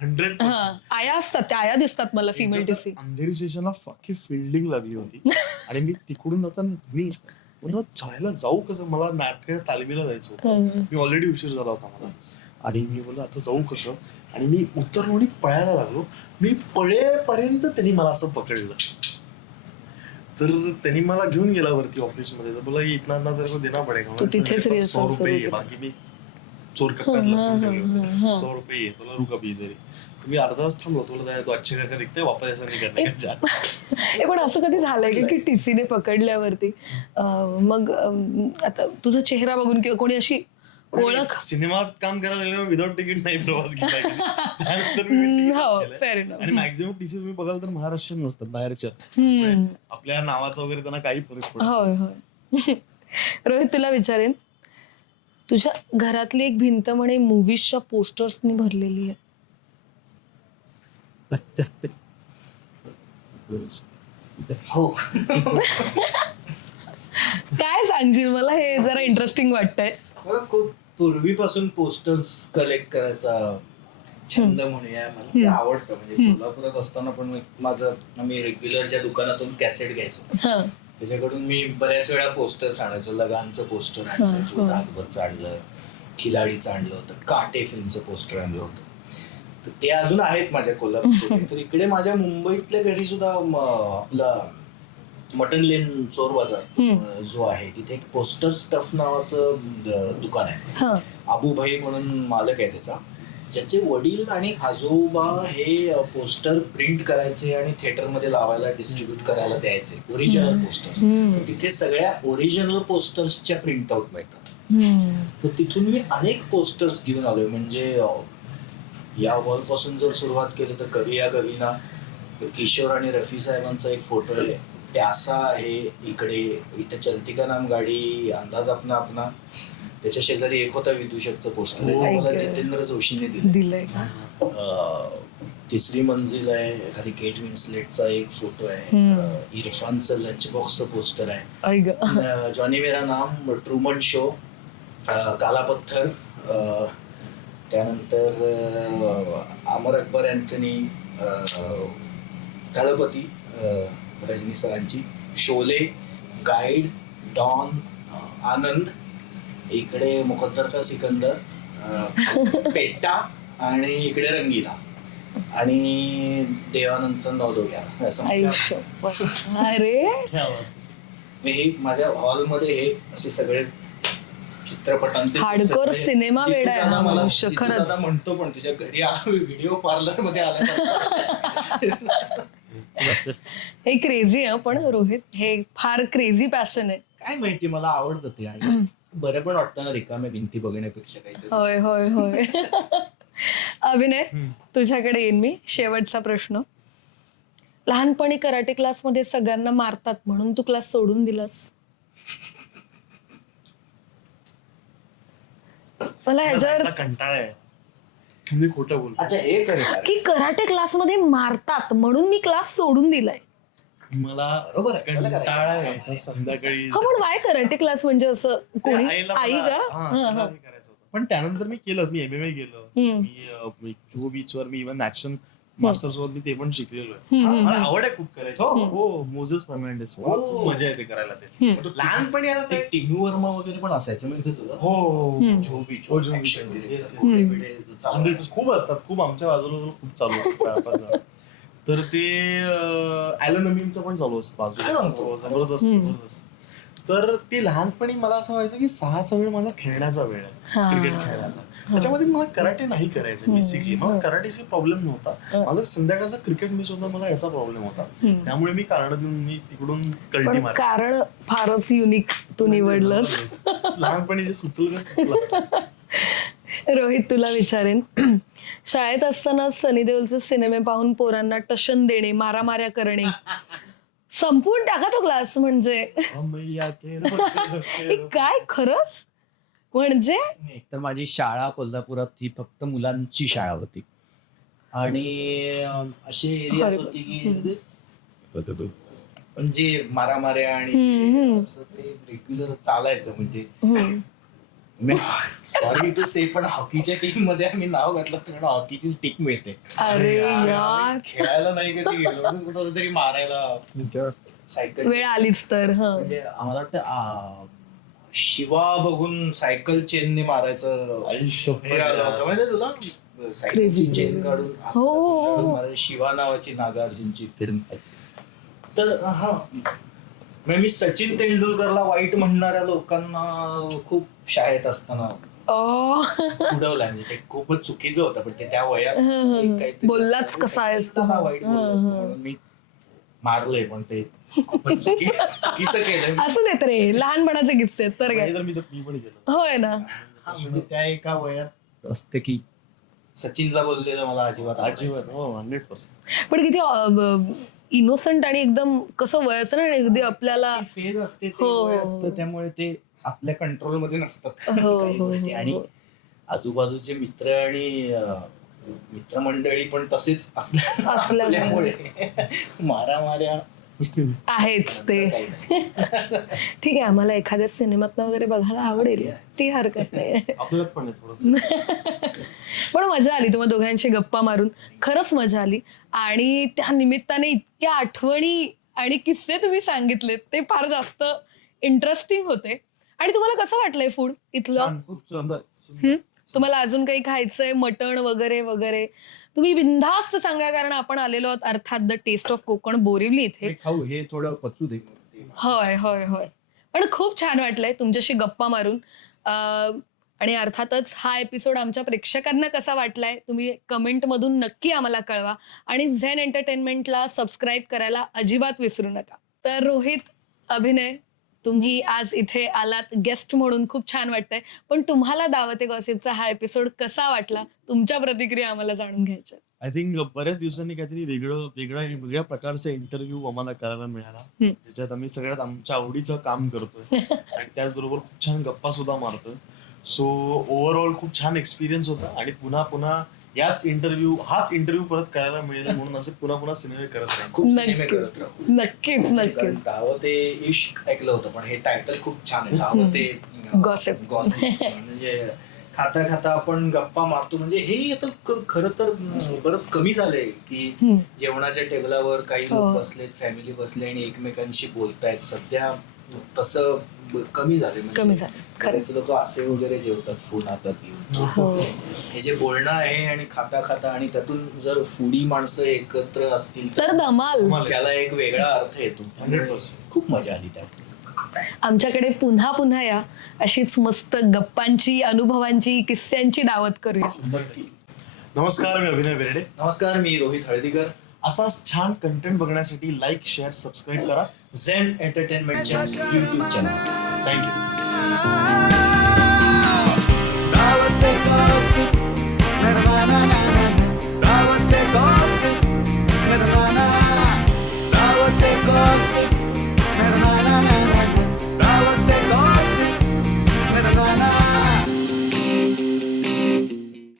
100%. हा, आया असतात, त्या आया दिसतात मला फिमेल टीसी. अंधेरी स्टेशनला फाकी फिल्डिंग लागली होती आणि मी तिकडून आता मी जायला जाऊ कसं, मला नाटक तालमीला जायचं होतं. मी ऑलरेडी उशीर झाला होता मला, आणि मी बोललो आता जाऊ कसं, आणि मी उतरलो आणि पळायला लागलो. मी पळेपर्यंत त्यांनी मला असं पकडलं, तर त्यांनी मला घेऊन गेला वरती ऑफिसमध्ये. तर बोला इतना ना तेरे को देना पडेगा. तू तिथेच रे 100 रुपये ये, बाकी मी चोर कप्प्यात लपून ठेवले होते. 100 रुपये ये, तुला रुका भी इधर. तुम्ही अर्धा तास थांबलो, तुला तो अच्छे का दिखते वापस ऐसा नाही करणे का. पण असं कधी झालंय का की टीसीने पकडल्यावरती मग आता तुझा चेहरा बघून किंवा कोणी अशी ओळख? सिनेमात काम करायला गेलो विदाउट तिकीट नाही प्रवास केला. त्यानंतर मी ticket हो, केलंय. Fair enough. आणि मॅक्झिमम टीसी तुम्ही बघाल तर महाराष्ट्रीयन नसतात, बाहेरचे असतात. आपल्या नावाचा वगैरे त्यांना काही फरक पडत होय होय. रोहित, तुला विचारेन, तुझ्या घरातली एक भिंत म्हणे मूवीजच्या पोस्टर्सनी भरलेली आहे. हो. काय सांगशील मला? हे जरा इंटरेस्टिंग वाटतंय. मला खूप पूर्वीपासून पोस्टर्स कलेक्ट करायचा छंद म्हणूया, मला ते आवडतं. म्हणजे कोल्हापुरात असताना पण आम्ही रेग्युलर ज्या दुकानातून कॅसेट घ्यायचो, हा. त्याच्याकडून मी बऱ्याच वेळा पोस्टर्स आणायचो. लगानचं पोस्टर आणलं, जोधा अकबरचं आणलं, खिलाडीचं आणलं होतं, काटे फिल्मचं पोस्टर आणलं होतं. तर ते अजून आहेत माझ्या कोल्हापूरचे. तर इकडे माझ्या मुंबईतल्या घरी सुद्धा आपला मटन लेन चोर बाजार जो आहे, तिथे एक पोस्टर स्टफ नावाचं दुकान आहे. अबूभाई म्हणून मालक आहे त्याचा, ज्याचे वडील आणि आजोबा हे पोस्टर प्रिंट करायचे आणि थिएटरमध्ये लावायला, डिस्ट्रीब्यूट करायला द्यायचे, ओरिजिनल पोस्टर्स. तिथे सगळ्या ओरिजिनल पोस्टर्सच्या प्रिंट आउट मिळतात. तर तिथून मी अनेक पोस्टर्स घेऊन आलोय. म्हणजे या वॉल पासून जर सुरुवात केली तर कभी या कभी ना, किशोर आणि रफी साहेबांचा एक फोटो आहे, प्यासा आहे इकडे, इथे चलती का नाम गाडी, अंदाज अपना अपना, त्याच्या शेजारी एक होता विदूषकचं पोस्टर आहे, जे मला जितेंद्र जोशीने दिलंय. तिसरी मंजिल आहे, खाली केट विन्सलेटचा एक फोटो आहे, इरफानचं लंच बॉक्सचं पोस्टर आहे, जॉनी मेरा नाम, ट्रूमन शो, काला पत्थर, त्यानंतर अमर अकबर अँथनी, दळपती रजनी सरांची, शोले, गाईड, डॉन, आनंद, इकडे मुकद्दर का सिकंदर, पेट्टा, आणि इकडे रंगीला, आणि देवानंदचा नवदोग्या. अरे हे माझ्या हॉलमध्ये हे असे सगळे चित्रपटांचे हार्डकोर सिनेमा वेडा आहे हा मनुष्य खरंच. म्हणतो, पण तुझ्या घरी व्हिडिओ पार्लर मध्ये आला. हे क्रेझी आहे पण रोहित, हे फार क्रेझी पॅशन आहे. काय माहिती, मला आवडतं ते. आणि बरं पण वाटतं ना रिकाम्या भिंती बघण्यापेक्षा काहीतरी. होय होय होय. अभिनय, तुझ्याकडे येईन मी. शेवटचा प्रश्न. लहानपणी कराटे क्लासमध्ये सगळ्यांना मारतात म्हणून तू क्लास सोडून दिलास? मला ह्याच्यावर जायचा कंटाळा आहे. मी खोटं बोलतो. अच्छा हे खरं की कराटे क्लासमध्ये मारतात म्हणून मी क्लास सोडून दिलाय. मला बरोबर आहे. कशाला करायचं? कंटाळा आहे संध्याकाळी. हा, पण वाय कराटे क्लास म्हणजे असं कोणी आईला आई मला- का? हा, हा, तिला हा. हे करायचं होतं. पण त्यानंतर मी केलंच. मी MMA केलं. मी जुहू बीचवर मी इव्हन ऍक्शन मास्टर सोबत मी ते पण शिकलेलो आहे. मला आवड आहे खूप करायची. हो, मोझेस फर्नांडिस. मला खूप मजा येते करायला ते. लहानपणी आता ते ते टिनू वर्मा वगैरे पण असायचं माहिती तुला? हो झोबी Yes, yes, yes. खूप असतात. खूप आमच्या बाजूला खूप चालू असतात 4-5 जण. तर ते ॲलन अमीनचं पण चालू असतं काय सांगतो? बाजूला. जबरदस्त. तर ते लहानपणी मला असं व्हायचं की 6चा वेळ माझा खेळण्याचा वेळ आहे, क्रिकेट खेळण्याचा. त्याच्यामध्ये मला कराटे नाही करायचं बेसिकली. मला कराटेशी प्रॉब्लेम नव्हता. माझं संध्याकाळचा क्रिकेट मिस होता, मला याचा प्रॉब्लेम होता. त्यामुळे मी कारण देऊन मी तिकडून कल्टी पण मारली. कारण फारच युनिक तू निवडलंस. लहानपणी जे सुचलं. रोहित, तुला विचारेन. शाळेत असताना सनी देओलचे सिनेमे पाहून पोरांना टशन देणे, मारामाऱ्या करणे, संपवून टाका तो क्लास. म्हणजे हे काय खरंच? म्हणजे एक तर माझी शाळा कोल्हापुरात ही फक्त मुलांची शाळा होती आणि अशी एरियात होती की म्हणजे मारामाऱ्या आणि असं ते रेग्युलर चालायचं. म्हणजे सॉरी टू से पण हॉकीच्या टीम मध्ये आम्ही नाव घातलं कारण हॉकीचीच टीम मिळते. अरे आम्ही यार, खेळायला नाही कधी गेलो पण कुठं तरी मारायला सायकल. वेळ आलीच तर. म्हणजे आम्हाला वाटतं शिवा बघून सायकल चेनने मारायचं आयुष्य हे आलं होतं माहिती तुला? सायकलची चेन काढून मारायचं. शिवा नावाची नागार्जुनची फिल्म. तर हा म्हणजे मी सचिन तेंडुलकरला वाईट म्हणणाऱ्या लोकांना खूप शाळेत असताना उडवलं. म्हणजे ते खूपच चुकीचं होतं पण ते त्या वयात एक काहीतरी बोललाच कसा आहेस तू. सचिनला वाईट बोललो असतो म्हणून मी मारलंय पण ते खूपच चुकीचं केलं. असू देत रे, लहानपणाचे किस्से आहेत तर काय. मी पण केलं. होय ना. हा, म्हणजे त्या एका वयात असते की सचिनला बोललेलं मला अजिबात हो 100%. पण किती इनोसंट आणि एकदम कसं वय असतं ना, अगदी आपल्याला. फेज असते ते हो. वय असतं त्यामुळे ते आपल्या कंट्रोल मध्ये नसतात हो, काही हो, गोष्टी. हो. आणि आजूबाजूचे मित्र आणि मित्रमंडळी पण तसेच असल्यामुळे मारामाऱ्या आहेच ते. काही नाही. ठीक आहे, आम्हाला एखाद्या सिनेमात वगैरे बघायला आवडेल, ती हरकत नाही. आपल्यात पण आहे थोडंसं. पण मजा आली तुम्हा दोघांशी गप्पा मारून. खरंच मजा आली. आणि त्या निमित्ताने इतक्या आठवणी आणि किस्से तुम्ही सांगितलेत ते फार जास्त इंटरेस्टिंग होते. आणि तुम्हाला कसं वाटलंय फूड इथलं? छान, खूप सुंदर. तुम्हाला अजून काही खायचंय, मटण वगैरे वगैरे, तुम्ही बिनधास्त सांगा, कारण आपण आलेलो आहोत अर्थात the taste of Konkan Borivali इथे. हे खाऊ हे थोडं पचू दे. होय होय होय. पण खूप छान वाटलंय तुमच्याशी गप्पा मारून. आणि अर्थातच हा एपिसोड आमच्या प्रेक्षकांना कसा वाटलाय तुम्ही कमेंट मधून नक्की आम्हाला कळवा. आणि झेन एंटरटेनमेंटला सबस्क्राईब करायला अजिबात विसरू नका. तर रोहित, अभिनय, तुम्ही आज इथे आलात गेस्ट म्हणून, खूप छान वाटतंय. पण तुम्हाला दावते गॉसिपचा हा एपिसोड कसा वाटला? तुमच्या प्रतिक्रिया आम्हाला जाणून घ्यायच्या. आय थिंक बऱ्याच दिवसांनी काहीतरी वेगळ्या प्रकारचा इंटरव्ह्यू आम्हाला करायला मिळाला, ज्याच्यात आम्ही सगळ्यात आमच्या आवडीचं काम करतोय आणि त्याचबरोबर खूप छान गप्पा सुद्धा मारतोय. सो ओव्हरऑल खूप छान एक्सपिरियन्स होता आणि पुन्हा हाच इंटरव्ह्यू परत करायला मिळेल म्हणून असे पुन्हा सिनेमे करत राहील. खूप सिनेमे करत राहू. नक्कीच नक्कीच. दावते इश्क ऐकलं होतं पण हे टायटल खूप छान आहे. दावते गॉसिप. म्हणजे खाता खाता आपण गप्पा मारतो. म्हणजे हे आता खरं तर बरंच कमी झालंय की जेवणाच्या टेबलावर काही लोक बसलेत, फॅमिली बसले आणि एकमेकांशी बोलतायत. सध्या तसं कमी झाले. कमी झालं. खरेच लोक असे वगैरे जेवतात फोन हातात घेऊन. हे जे बोलणं आहे आणि खाता खाता आणि त्यातून जर फुडी माणसं एकत्र असतील तर धमाल. त्याला एक वेगळा अर्थ येतो. 100%. खूप मजा आली त्यात. आमच्याकडे पुन्हा या अशीच मस्त गप्पांची, अनुभवांची, किस्स्यांची दावत करूया. नमस्कार, मी अभिनय बेर्डे. नमस्कार, मी रोहित हळदीकर. असाच छान कंटेंट बघण्यासाठी लाईक, शेअर, सबस्क्राईब करा झेन एंटरटेनमेंटच्या YouTube चॅनल. थँक्यू.